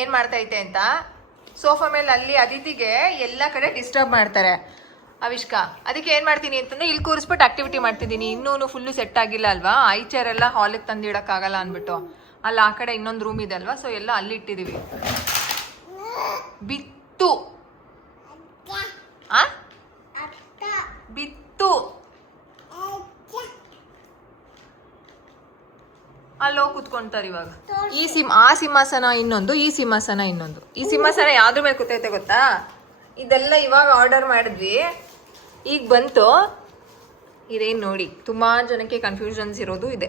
ಏನ್ ಮಾಡ್ತೈತೆ ಅಂತ ಸೋಫಾ ಮೇಲೆ ಅಲ್ಲಿ ಅದಿತಿಗೆ ಎಲ್ಲ ಕಡೆ ಡಿಸ್ಟರ್ಬ್ ಮಾಡ್ತಾರೆ ಅವಿಷ್ಕಾ. ಅದಕ್ಕೆ ಏನ್ ಮಾಡ್ತೀನಿ ಅಂತಂದ್ರೆ ಇಲ್ಲಿ ಕೂರಿಸ್ಬಿಟ್ಟು ಆಕ್ಟಿವಿಟಿ ಮಾಡ್ತಿದ್ದೀನಿ. ಇನ್ನೂ ಫುಲ್ಲು ಸೆಟ್ ಆಗಿಲ್ಲ ಅಲ್ವಾ, ಐ ಚೇರ್ ಎಲ್ಲ ಹಾಲಿಗೆ ತಂದಿಡಕ್ಕಾಗಲ್ಲ ಅಂದ್ಬಿಟ್ಟು ಅಲ್ಲಿ ಆ ಕಡೆ ಇನ್ನೊಂದು ರೂಮ್ ಇದೆ ಅಲ್ವಾ, ಸೊ ಎಲ್ಲ ಅಲ್ಲಿ ಇಟ್ಟಿದೀವಿ. ಬಿತ್ತು ಆ ಬಿತ್ತು ಅಲ್ಲೋ ಕೂತ್ಕೊಂತಾರೆ ಇವಾಗ. ಆ ಸಿಂಹಾಸನ ಇನ್ನೊಂದು, ಈ ಸಿಂಹಾಸನ ಇನ್ನೊಂದು. ಈ ಸಿಂಹಾಸನ ಯಾವ್ದ್ರ ಮೇಲೆ ಕೂತೈತೆ ಗೊತ್ತಾ? ಇದೆಲ್ಲ ಇವಾಗ ಆರ್ಡರ್ ಮಾಡಿದ್ವಿ, ಈಗ ಬಂತು. ಇದೇನು ನೋಡಿ, ತುಂಬಾ ಜನಕ್ಕೆ ಕನ್ಫ್ಯೂಷನ್ಸ್ ಇರೋದು ಇದೆ.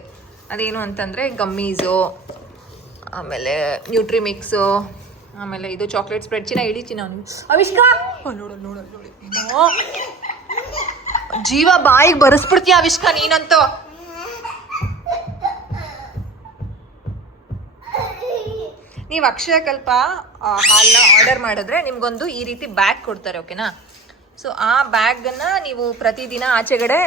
ಅದೇನು ಅಂತಂದ್ರೆ ಗಮ್ಮೀಸು, ಆಮೇಲೆ ನ್ಯೂಟ್ರಿ ಮಿಕ್ಸು, ಆಮೇಲೆ ಇದು ಚಾಕ್ಲೇಟ್ ಸ್ಪ್ರೆಡ್. ಚಿನ್ನ ಇಡೀ ಚಿನ್ನ ಅವಿಷ್ಕಾ ನೋಡಿ ಜೀವ ಬಾಯಿಗೆ ಬರೆಸ್ಬಿಡ್ತೀಯ ಅವಿಷ್ಕಾ ನೀನಂತೂ. ನೀವು ಅಕ್ಷಯಕಲ್ಪ ಹಾಲ್ನ ಆರ್ಡರ್ ಮಾಡಿದ್ರೆ ನಿಮ್ಗೊಂದು ಈ ರೀತಿ ಬ್ಯಾಗ್ ಕೊಡ್ತಾರೆ, ಓಕೆನಾ? ಸೊ ಆ ಬ್ಯಾಗನ್ನ ನೀವು ಪ್ರತಿದಿನ ಆಚೆಗಡೆ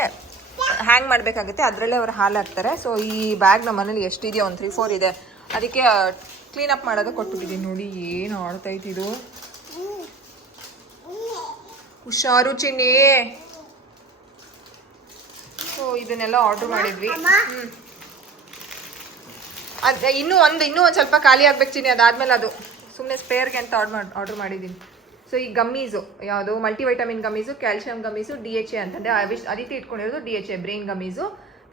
ಹ್ಯಾಂಗ್ ಮಾಡಬೇಕಾಗುತ್ತೆ, ಅದರಲ್ಲೇ ಅವ್ರು ಹಾಲು ಹಾಕ್ತಾರೆ. ಸೊ ಈ ಬ್ಯಾಗ್ ನಮ್ಮ ಮನೇಲಿ ಎಷ್ಟಿದೆಯೋ ಒಂದು 3-4 ಇದೆ, ಅದಕ್ಕೆ ಕ್ಲೀನಪ್ ಮಾಡೋದು ಕೊಟ್ಬಿಟ್ಟಿದ್ದೀನಿ. ನೋಡಿ ಏನು ಆಡ್ತೈತಿದು. ಹುಷಾರು ಚಿನ್ನಿ. ಸೊ ಇದನ್ನೆಲ್ಲ ಆರ್ಡರ್ ಮಾಡಿದ್ವಿ. ಅದೇ ಇನ್ನೂ ಒಂದು ಸ್ವಲ್ಪ ಖಾಲಿ ಆಗ್ಬೇಕು ಚಿನ್ನಿ. ಅದಾದ್ಮೇಲೆ ಅದು ಸುಮ್ಮನೆ ಸ್ಪೇರ್ಗೆ ಅಂತ ಆರ್ಡರ್ ಮಾಡಿದ್ದೀನಿ. ಸೊ ಈ ಗಮ್ಮೀಸು ಯಾವುದು multivitamin gummies, calcium gummies, DHA ಅಂತಂದರೆ ಅದಿತಿ ಇಟ್ಕೊಂಡಿರೋದು DHA brain gummies.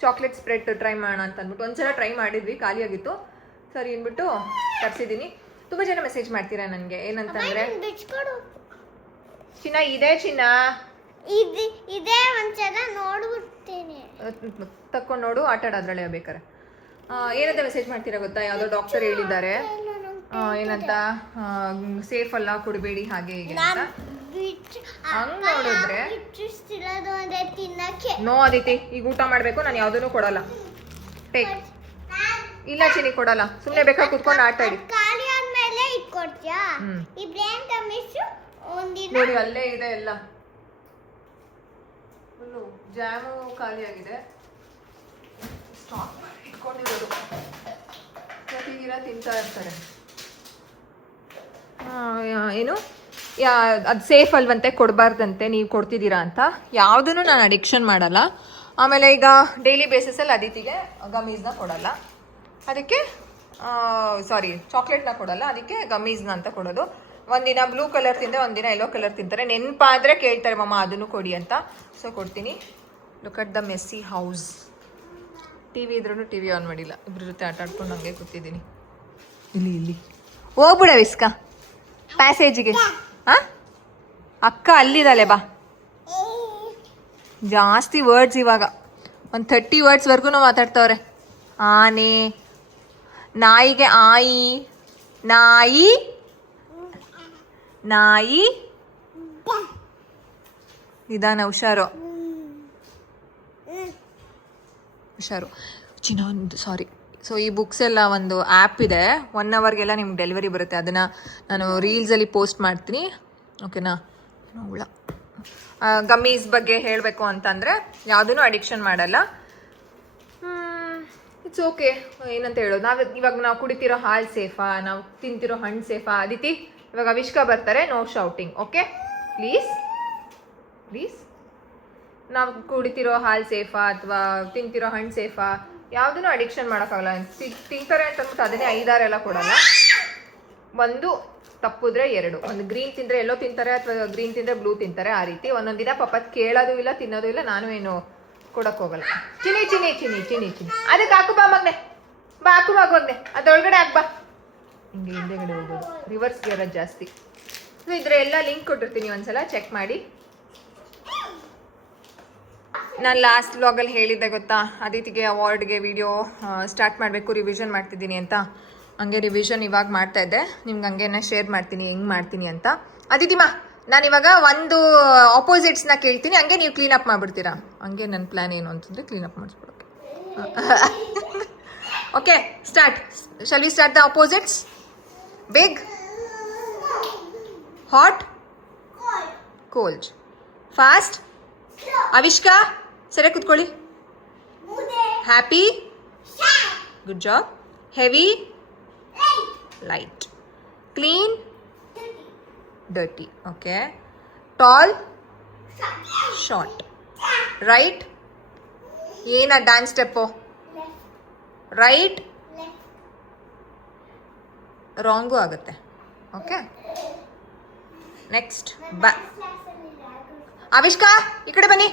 Chocolate spread try ಮಾಡೋಣ ಅಂತ ಅಂದ್ಬಿಟ್ಟು ಒಂದ್ಸಲ ಟ್ರೈ ಮಾಡಿದ್ವಿ, ಖಾಲಿಯಾಗಿತ್ತು. ಸರಿ ಅಂದ್ಬಿಟ್ಟು ತರಿಸಿದ್ದೀನಿ. ತುಂಬ ಜನ ಮೆಸೇಜ್ ಮಾಡ್ತೀರಾ ನನಗೆ, ಏನಂತಂದರೆ ಚಿನ್ನ ಇದೆ ಚಿನ್ನ ಇದೆ ಒಂದ್ಸಲ ನೋಡ್ಬಿಡ್ತೇನೆ, ತಕ್ಕೊಂಡು ನೋಡು, ಆಟ ಆಡೋದ್ರಲ್ಲೇ ಬೇಕಾರೆ. ಏನಂತ ಮೆಸೇಜ್ ಮಾಡ್ತೀರಾ ಗೊತ್ತಾ? ಯಾವುದೋ ಡಾಕ್ಟರ್ ಹೇಳಿದ್ದಾರೆ ಏನಂತ, ಸೇಫ್ ಅಲ್ಲ ಕುಡಿಬೇಡಿ ಹಾಗೆ ಹೀಗೆ ಅಂತ. ಹಂಗ್ ನೋಡಿದ್ರೆ ನೋ ಅದಿತಿ, ಈಗ ಊಟ ಮಾಡ್ಬೇಕು, ನಾನು ಯಾವ್ದನ್ನು ಕೊಡಲ್ಲ. ಟೇಕ್. ಇಲ್ಲ ಚಿನಿ ಕೊಡಲ್ಲ, ಸುಮ್ಮನೆ ಬೇಕಾ ಕುತ್ಕೊಂಡು ಆಟ ಆಡಿ. ನೋಡಿ ಅಲ್ಲೇ ಇದೆ ಎಲ್ಲ, ಫುಲ್ಲು ಜಾಮು ಖಾಲಿ ಆಗಿದೆ. ಸ್ಟಾಕ್ ಇಟ್ಕೊಂಡಿರೋದು ಪ್ರತಿದಿನ ತಿಂತಾ ಇರ್ತಾರೆ. ಏನು ಅದು ಸೇಫ್ ಅಲ್ವಂತೆ, ಕೊಡಬಾರ್ದಂತೆ, ನೀವು ಕೊಡ್ತಿದ್ದೀರಾ ಅಂತ. ಯಾವುದನ್ನು ನಾನು ಅಡಿಕ್ಷನ್ ಮಾಡಲ್ಲ. ಆಮೇಲೆ ಈಗ ಡೈಲಿ ಬೇಸಿಸಲ್ಲಿ ಅದಿತಿಗೆ ಗಮೀಸ್ನ ಕೊಡಲ್ಲ, ಅದಕ್ಕೆ ಸಾರಿ ಚಾಕ್ಲೇಟ್ನ ಕೊಡಲ್ಲ, ಅದಕ್ಕೆ ಗಮೀಸ್ನ ಅಂತ ಕೊಡೋದು. ಒಂದಿನ ಬ್ಲೂ ಕಲರ್ ತಿಂದರೆ ಒಂದಿನ ಯೆಲ್ಲೋ ಕಲರ್ ತಿಂತಾರೆ. ನೆನಪಾದರೆ ಕೇಳ್ತಾರೆ ಮಮ್ಮ ಅದನ್ನು ಕೊಡಿ ಅಂತ, ಸೊ ಕೊಡ್ತೀನಿ. Look at the messy house. TV ಇದ್ರೂ TV ಆನ್ ಮಾಡಿಲ್ಲ, ಇಬ್ಬರ ಜೊತೆ ಆಟ ಆಡ್ಕೊಂಡು ಹಂಗೆ ಕೂತಿದ್ದೀನಿ. ಇಲ್ಲಿ ಹೋಗ್ಬಿಡ ವಿಸ್ಕ ಪ್ಯಾಸೇಜಿಗೆ. ಅಕ್ಕ ಅಲ್ಲಿದ್ದಾಳೆ, ಬಾ. ಜಾಸ್ತಿ ವರ್ಡ್ಸ್ ಇವಾಗ, ಒಂದು 30 ವರ್ಡ್ಸ್ವರೆಗೂ ಮಾತಾಡ್ತವ್ರೆ. ಆನೆ, ನಾಯಿಗೆ ಆಯಿ, ನಾಯಿ ನಾಯಿ. ನಿಧಾನ, ಹುಷಾರು ಚಿನ್ನ. ಒಂದು ಸಾರಿ. ಸೊ ಈ ಬುಕ್ಸ್ ಎಲ್ಲ ಒಂದು ಆ್ಯಪ್ ಇದೆ, 1 ಅವರ್ಗೆಲ್ಲ ನಿಮ್ಗೆ ಡೆಲಿವರಿ ಬರುತ್ತೆ. ಅದನ್ನು ನಾನು ರೀಲ್ಸಲ್ಲಿ ಪೋಸ್ಟ್ ಮಾಡ್ತೀನಿ, ಓಕೆನಾ? ಹುಳ ಗಮ್ಮೀಸ್ ಬಗ್ಗೆ ಹೇಳಬೇಕು ಅಂತಂದರೆ ಯಾವುದೂ ಅಡಿಕ್ಷನ್ ಮಾಡಲ್ಲ. It's okay. ಏನಂತ ಹೇಳೋದು, ಇವಾಗ ಕುಡಿತಿರೋ ಹಾಲು ಸೇಫಾ, ನಾವು ತಿಂತಿರೋ ಹಣ್ಣು ಸೇಫಾ? ಅದಿತಿ ಇವಾಗ ಅವಿಷ್ಕಾ ಬರ್ತಾರೆ, ನೋ ಶೌಟಿಂಗ್, ಓಕೆ? ಪ್ಲೀಸ್. ನಾವು ಕುಡಿತಿರೋ ಹಾಲು ಸೇಫಾ ಅಥವಾ ತಿಂತಿರೋ ಹಣ್ಣು ಸೇಫಾ? ಯಾವುದೂ ಅಡಿಕ್ಷನ್ ಮಾಡೋಕ್ಕಾಗಲ್ಲ. ತಿಂತಾರೆ ಅಂತಂದ್ಬಿಟ್ಟು ಅದನ್ನೇ 5-6 ಎಲ್ಲ ಕೊಡಲ್ಲ. ಒಂದು ತಪ್ಪಿದ್ರೆ 2, ಒಂದು ಗ್ರೀನ್ ತಿಂದರೆ ಎಲ್ಲೋ ತಿಂತಾರೆ, ಅಥವಾ ಗ್ರೀನ್ ತಿಂದರೆ ಬ್ಲೂ ತಿಂತಾರೆ, ಆ ರೀತಿ. ಒಂದೊಂದು ದಿನ ಪಾಪ ಕೇಳೋದು ಇಲ್ಲ, ತಿನ್ನೋದು ಇಲ್ಲ. ನಾನು ಏನು ಕೊಡೋಕೆ ಹೋಗಲ್ಲ. ಚಿನಿ ಅದಕ್ಕೆ ಹಾಕು ಬಾ ಮಗನೆ, ಬಾ ಹಾಕು ಮಗನೆ, ಅದರೊಳಗಡೆ ಹಾಕ್ಬಾ. ಹಿಂಗೆ ಹಿಂದೆಗಡೆ ಹೋಗೋದು, ರಿವರ್ಸ್ ಗೇರ್ ಜಾಸ್ತಿ. ಸೊ ಇದ್ರ ಎಲ್ಲ ಲಿಂಕ್ ಕೊಟ್ಟಿರ್ತೀನಿ, ಒಂದ್ಸಲ ಚೆಕ್ ಮಾಡಿ. ನಾನು ಲಾಸ್ಟ್ ವ್ಲಾಗಲ್ಲಿ ಹೇಳಿದ್ದೆ ಗೊತ್ತಾ, ಅದಿತಿಗೆ ಅವಾರ್ಡ್ಗೆ ವಿಡಿಯೋ ಸ್ಟಾರ್ಟ್ ಮಾಡಬೇಕು, ರಿವಿಷನ್ ಮಾಡ್ತಿದ್ದೀನಿ ಅಂತ. ಹಂಗೆ ರಿವಿಷನ್ ಇವಾಗ ಮಾಡ್ತಾ ಇದ್ದೆ, ನಿಮ್ಗೆ ಹಂಗೇನೆ ಶೇರ್ ಮಾಡ್ತೀನಿ ಹೆಂಗೆ ಮಾಡ್ತೀನಿ ಅಂತ. ಅದಿತಿಮಾ, ನಾನು ಇವಾಗ ಒಂದು ಆಪೋಸಿಟ್ಸ್ನ ಕೇಳ್ತೀನಿ, ಹಂಗೆ ನೀವು ಕ್ಲೀನಪ್ ಮಾಡಿಬಿಡ್ತೀರಾ. ಹಂಗೆ ನನ್ನ ಪ್ಲ್ಯಾನ್ ಏನು ಅಂತಂದರೆ ಕ್ಲೀನಪ್ ಮಾಡಿಸ್ಬಿಡೋಕೆ. Okay, start. Shall we start the opposites? Big, hot, cold, fast. Avishka ಸರಿ ಕೂತ್ಕೊಳ್ಳಿ. Happy, good job. Heavy, light. Clean dirty. Okay. Tall short. Right ಏನ ಡ್ಯಾನ್ಸ್ ಸ್ಟೆಪ್ಪು? ರೈಟ್ ರಾಂಗು ಆಗುತ್ತೆ. ಓಕೆ. ನೆಕ್ಸ್ಟ್ ಆವಿಷ್ಕಾ ಈ ಕಡೆ ಬನ್ನಿ,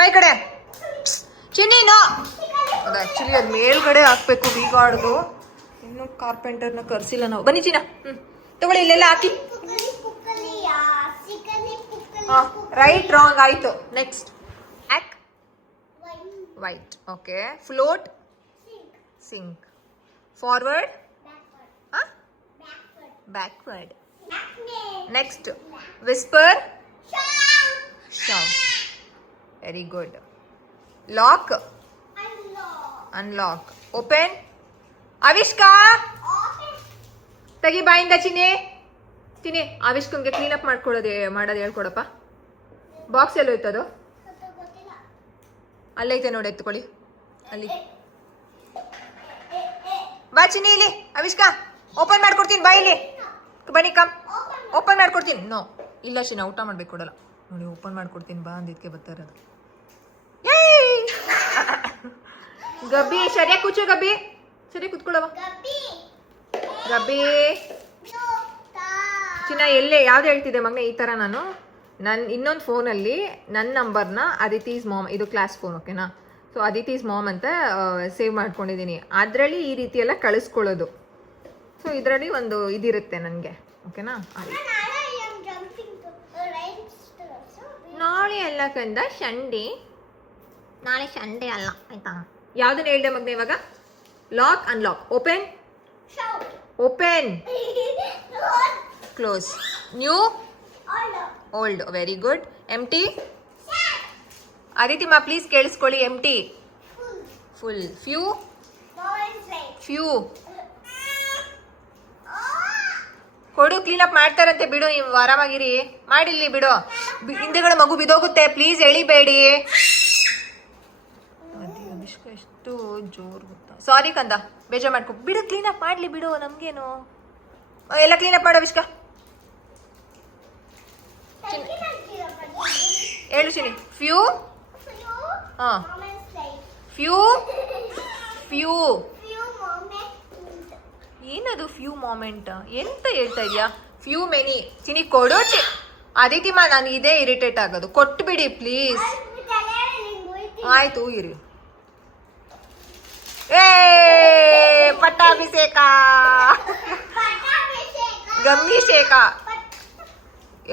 ಬೈ ಕಡೆ. ಚಿನ್ನಿ ನೋ, ಅದು ಆ್ಯಕ್ಚುಲಿ ಅದು ಮೇಲ್ಗಡೆ ಹಾಕ್ಬೇಕು ಬೀಗಾಡ್ದು. ಇನ್ನೂ ಕಾರ್ಪೆಂಟರ್ನ ಕರ್ಸಿಲ್ಲ ನಾವು. ಬನ್ನಿ ಚಿನ್ನ, ತಗೊಳ್ಳಿ ಇಲ್ಲೆಲ್ಲ ಹಾಕಿ. ಹಾಂ, ರೈಟ್ ರಾಂಗ್ ಆಯಿತು. Next black white. Okay. Float sink. Forward backward. Next whisper shout. Very good. Lock unlock. Open Avishka ತೆಗಿ ಬಾಯಿಂದ. ಚಿನ್ನಿ ಆವಿಷ್ಕಂಗೆ ಕ್ಲೀನಪ್ ಮಾಡೋದು ಹೇಳ್ಕೊಡಪ್ಪ. ಬಾಕ್ಸ್ ಎಲ್ಲ ಹೋಯ್ತದು? ಅಲ್ಲೈತೆ ನೋಡಿ, ಎತ್ಕೊಳ್ಳಿ. ಅಲ್ಲಿ ಬಾ ಚಿನ್ನಿ, ಇಲ್ಲಿ ಆವಿಷ್ಕಾ ಓಪನ್ ಮಾಡ್ಕೊಡ್ತೀನಿ, ಬಾ ಇಲ್ಲಿ ಬನ್ನಿ. ಕಮ್ ಓಪನ್ ಮಾಡ್ಕೊಡ್ತೀನಿ. ನೋ ಇಲ್ಲ ಚಿನ್ನ, ಊಟ ಮಾಡ್ಬೇಕು ಕೊಡಲ್ಲ ನೋಡಿ. ಓಪನ್ ಮಾಡ್ಕೊಡ್ತೀನಿ ಬಾ ಅಂದಿದ್ಕೆ ಬರ್ತಾ ಇರೋದು. ಗಬ್ಬಿ ಸರಿಯಾಗಿ ಕೂಚು. ಗಬ್ಬಿ ಸರಿಯಾಗಿ ಕೂತ್ಕೊಳ್ಳವ. ಗಬ್ಬಿ ಚಿನ್ನ ಎಲ್ಲೇ ಯಾವ್ದು ಹೇಳ್ತಿದ್ದೆ ಮಗನೇ? ಈ ಥರ ನಾನು ಇನ್ನೊಂದು ಫೋನಲ್ಲಿ ನನ್ನ ನಂಬರ್ನ ಅದಿತೀಸ್ ಮಾಮ್, ಇದು ಕ್ಲಾಸ್ ಫೋನ್, ಓಕೆನಾ? ಸೊ ಅದಿತೀಸ್ ಮಾಮ್ ಅಂತ ಸೇವ್ ಮಾಡ್ಕೊಂಡಿದ್ದೀನಿ. ಅದರಲ್ಲಿ ಈ ರೀತಿ ಎಲ್ಲ ಕಳಿಸ್ಕೊಳ್ಳೋದು. ಸೊ ಇದರಲ್ಲಿ ಒಂದು ಇದಿರುತ್ತೆ ನನಗೆ, ಓಕೆನಾ? ನಾಳೆ ಅಲ್ಲ ಕಂದ, ಸಂಡೇ. ನಾಳೆ ಸಂಡೇ ಅಲ್ಲ, ಆಯ್ತಾ? ಯಾವುದನ್ನ ಹೇಳ್ದೆ ಮಗನೇ ಇವಾಗ? Lock unlock. Open open close. New old. Very good. Empty. Aditi ಮಾ ಪ್ಲೀಸ್ ಕೇಳಿಸ್ಕೊಳ್ಳಿ. Empty full. Few few. ಕೊಡು, ಕ್ಲೀನಪ್ ಮಾಡ್ತಾರಂತೆ, ಬಿಡು ನೀವು ಆರಾಮಾಗಿರಿ. ಮಾಡಿಲ್ಲಿ ಬಿಡು, ಹಿಂದೆಗಡೆ ಮಗು ಬಿದೋಗುತ್ತೆ, ಪ್ಲೀಸ್ ಎಳಿಬೇಡಿ. ಎಷ್ಟು ಜೋರು ಗೊತ್ತಾ? ಸಾರಿ ಕಂದ, ಬೇಜಾರು ಮಾಡ್ಕೊ. ಬಿಡು, ಕ್ಲೀನಪ್ ಮಾಡಲಿ ಬಿಡು, ನಮಗೇನು. ಎಲ್ಲ ಕ್ಲೀನಪ್ ಮಾಡು ಅಭಿಷ್ಕಾ. ಹೇಳು ಚಿನಿ. ಫ್ಯೂ. ಹಾಂ, ಫ್ಯೂ ಫ್ಯೂ. ಏನದು ಫ್ಯೂ ಮೊಮೆಂಟ್? ಎಂತ ಹೇಳ್ತಾ ಇದೆಯಾ? Few many. ಚಿನಿ ಕೊಡು. ಅದಿತಿ ಮಾ, ನಾನು ಇದೇ ಇರಿಟೇಟ್ ಆಗೋದು. ಕೊಟ್ಬಿಡಿ ಪ್ಲೀಸ್. ಆಯ್ತು ಇರಿ. ಏ ಪಟ್ಟಾಭಿಷೇಕ, ಗಮ್ಮಿ ಶೇಕ.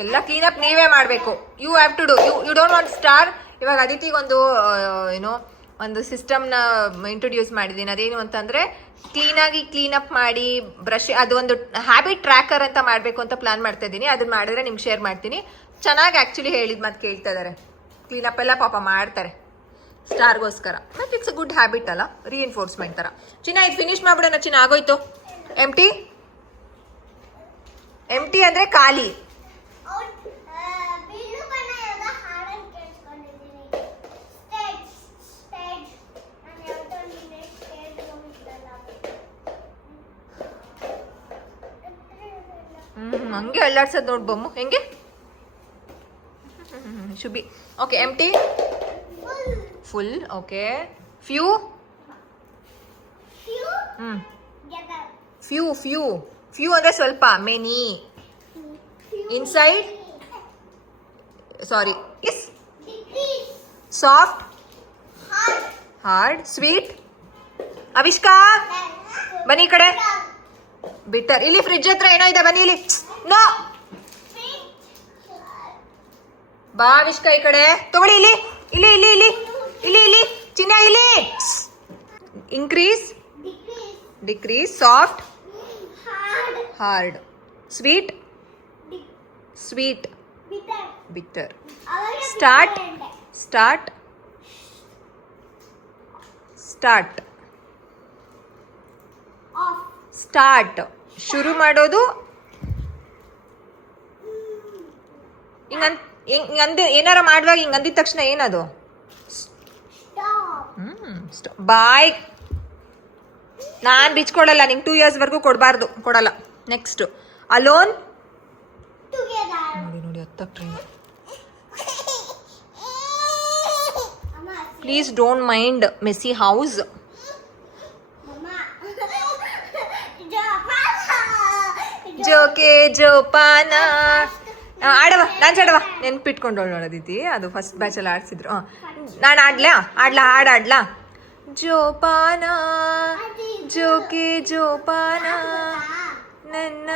ಎಲ್ಲ ಕ್ಲೀನಪ್ ನೀವೇ ಮಾಡಬೇಕು. You have to do. You don't want star. ಇವಾಗ ಅದಿತಿಗೊಂದು ಏನೋ ಒಂದು ಸಿಸ್ಟಮ್ನ ಇಂಟ್ರೊಡ್ಯೂಸ್ ಮಾಡಿದ್ದೀನಿ. ಅದೇನು ಅಂತಂದರೆ, ಕ್ಲೀನಾಗಿ ಕ್ಲೀನಪ್ ಮಾಡಿ ಬ್ರಷ್, ಅದು ಒಂದು ಹ್ಯಾಬಿಟ್ ಟ್ರ್ಯಾಕರ್ ಅಂತ ಮಾಡಬೇಕು ಅಂತ ಪ್ಲಾನ್ ಮಾಡ್ತಾ ಇದ್ದೀನಿ. ಅದನ್ನ ಮಾಡಿದ್ರೆ ನಿಮ್ಗೆ ಶೇರ್ ಮಾಡ್ತೀನಿ. ಚೆನ್ನಾಗಿ ಆ್ಯಕ್ಚುಲಿ ಹೇಳಿದ ಮಾತು ಕೇಳ್ತಾ ಇದ್ದಾರೆ. ಕ್ಲೀನಪ್ ಎಲ್ಲ ಪಾಪ ಮಾಡ್ತಾರೆ ಸ್ಟಾರ್ಗೋಸ್ಕರ. But it's a good habit ಅಲ್ಲ, ರಿಇನ್ಫೋರ್ಸ್ಮೆಂಟ್ ಥರ. ಚಿನ್ನ ಇದು ಫಿನಿಶ್ ಮಾಡ್ಬಿಡೋಣ ಚಿನ್ನ, ಆಗೋಯ್ತು. ಎಂಟಿ. ಎಂಟಿ ಅಂದರೆ ಖಾಲಿ. ಹಂಗೆ ಅಲ್ಲಾಡ್ಸೋದು ನೋಡಿ ಬೊಮ್ಮು ಹೆಂಗೆ. Shubhi. Okay. Empty full. Okay. Few. Few few few ಅಂದರೆ ಸ್ವಲ್ಪ. Many. Inside. Sorry, yes. Soft. Hard. Sweet. Avishka ಬನ್ನಿ ಈ ಕಡೆ. ಬಿಟ್ಟರ್. ಇಲ್ಲಿ ಫ್ರಿಡ್ಜ್ ಹತ್ರ ಏನೋ ಇದೆ, ಬನ್ನಿ ಇಲ್ಲಿ. ನೋ, ಬಾ ಅವಿಷ್ಕಾ ಈ ಕಡೆ. ತಗೊಳ್ಳಿ ಇಲ್ಲಿ ಇಲ್ಲಿ ಇಲ್ಲಿ ಇಲ್ಲಿ ಇಲ್ಲಿ ಇಲ್ಲಿ ಚಿನ್ನ ಇಲ್ಲಿ. Increase. Decrease. Soft. Hard. Sweet. Sweet. Bitter. Start. Start. Start. Start. ಶುರು ಮಾಡೋದು. ಹಿಂಗಂದು ಏನಾರ ಮಾಡುವಾಗ ಹಿಂಗೆ ಅಂದಿದ ತಕ್ಷಣ ಏನದು? ಬಾಯ್. ನಾನು ಬಿಚ್ಕೊಡಲ್ಲ ನಿಂಗೆ. 2 years ಕೊಡಬಾರ್ದು, ಕೊಡಲ್ಲ. Next alone together. ನೋಡಿ ನೋಡಿ ಹತ್ತಕ್ಕೆ try Mama, please don't mind messy house. Mama. Jopana. ಜೋಕೆ ಜೋಪಾನ ಆಡವ ಡ್ಯಾನ್ಸ್ ಆಡವ ನೆನ್ಪಿಟ್ಕೊಂಡು ನೋಡೋದಿತಿ ಅದು ಫಸ್ಟ್ ಬ್ಯಾಚಲ್ಲಿ ಆಡ್ಸಿದ್ರು. ನಾನು ಆಡ್ಲಾ ಹಾಡಾಡ್ಲಾ ಜೋಪಾನ ಜೋಕೆ ಜೋಪಾನ ನನ್ನ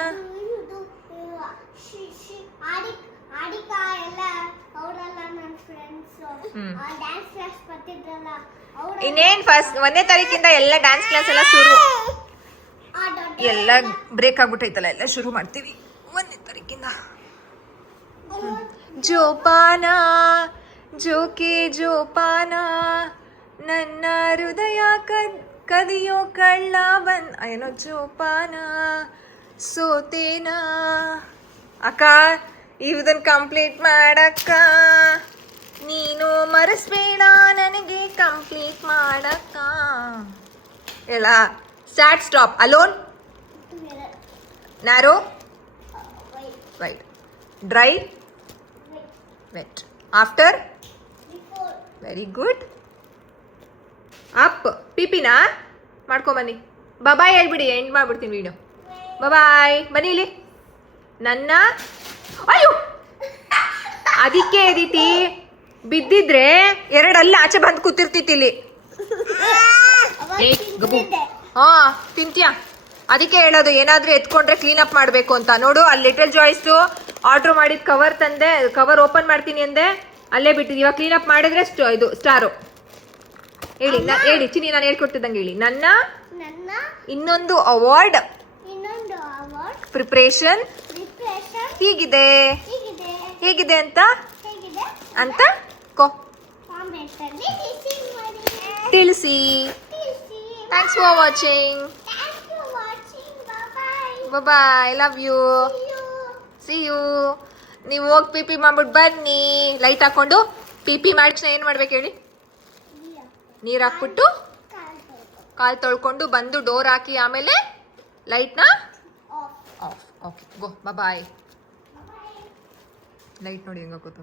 ಆಡಿಕಾ ಎಲ್ಲ ಅವರೆಲ್ಲ ನನ್ನ ಫ್ರೆಂಡ್ಸ್ ಡ್ಯಾನ್ಸ್ ಕ್ಲಾಸ್ ಬರ್ತಿದ್ರಲ್ಲ ಅವ್ರ ಇನ್ನೇನ್ ಫಸ್ಟ್ 1ನೇ ತಾರೀಕಿಂದ ಎಲ್ಲ ಡ್ಯಾನ್ಸ್ ಕ್ಲಾಸ್ ಎಲ್ಲ ಶುರು. ಎಲ್ಲ ಬ್ರೇಕ್ ಆಗ್ಬಿಟ್ಟೈತಲ್ಲ, ಎಲ್ಲ ಶುರು ಮಾಡ್ತೀವಿ 1ನೇ ತಾರೀಕಿಂದ. ಜೋಪಾನ ಜೋಕೆ ಜೋಪಾನ ನನ್ನ ಹೃದಯ ಕದಿಯೋ ಕಳ್ಳ ಏನೋ ಜೋಪಾನ ಸೋತೇನಾ ಅಕ್ಕ ಇದನ್ನ ಕಂಪ್ಲೀಟ್ ಮಾಡಕ್ಕ ನೀನು ಮರೆಸ್ಬೇಡ ನನಗೆ ಕಂಪ್ಲೀಟ್ ಮಾಡಕ್ಕ. ಎಲ್ಲ start stop alone narrow wide dry wet after very good up ಪಿಪಿನಾ ಮಾಡ್ಕೊಂಬನ್ನಿ. ಬಾಯ್ ಹೇಳ್ಬಿಡಿ, ಎಂಡ್ ಮಾಡ್ಬಿಡ್ತೀನಿ ವಿಡಿಯೋ. ಬಾಯ್ ಬನ್ನಿ ಇಲ್ಲಿ. ನನ್ನ ಅಯ್ಯೋ ಅದಕ್ಕೆ ಎದೀತಿ ಬಿದ್ದಿದ್ರೆ 2 ಅಲ್ಲಿ ಆಚೆ ಬಂದು ಕೂತಿರ್ತಿತ್ತು ಇಲ್ಲಿ. ಗಬು ಹಾ ತಿಂತೀಯ, ಅದಕ್ಕೆ ಹೇಳೋದು ಏನಾದ್ರೂ ಎತ್ಕೊಂಡ್ರೆ ಕ್ಲೀನ್ ಅಪ್ ಮಾಡಬೇಕು ಅಂತ. ನೋಡು ಅಲ್ಲಿ ಲಿಟಲ್ ಜಾಯ್ಸ್ಟು ಆರ್ಡರ್ ಮಾಡಿದ ಕವರ್ ತಂದೆ, ಕವರ್ ಓಪನ್ ಮಾಡ್ತೀನಿ ಅಂದೆ, ಅಲ್ಲೇ ಬಿಟ್ಟಿದ್ದು. ಇವಾಗ ಕ್ಲೀನ್ ಅಪ್ ಮಾಡಿದ್ರೆ ಇದು ಸ್ಟಾರು. ಹೇಳಿ ಹೇಳಿ ಚಿನ್ನಿ, ನಾನು ಹೇಳ್ಕೊಟ್ಟಿದ್ದಂಗೆ ಹೇಳಿ. ನನ್ನ ಇನ್ನೊಂದು ಅವಾರ್ಡ್ ಪ್ರಿಪ್ರೇಷನ್ ಹೀಗಿದೆ ಹೇಗಿದೆ ಅಂತ ತಿಳಿಸಿ. Thanks for watching. Bye, love you, see you. ನೀವು ಹೋಗಿ ಪಿ ಪಿ ಮಾಡ್ಬಿಟ್ಟು ಬನ್ನಿ. ಲೈಟ್ ಹಾಕೊಂಡು ಪಿ ಮಾಡಿ ಏನು ಮಾಡ್ಬೇಕು ಹೇಳಿ? ನೀರು ಹಾಕ್ಬಿಟ್ಟು ಕಾಲು ತೊಳ್ಕೊಂಡು ಬಂದು ಡೋರ್ ಹಾಕಿ ಆಮೇಲೆ ಲೈಟ್ನ off. Okay go bye. Light ನೋಡಿ ಹೆಂಗ ಕೂತು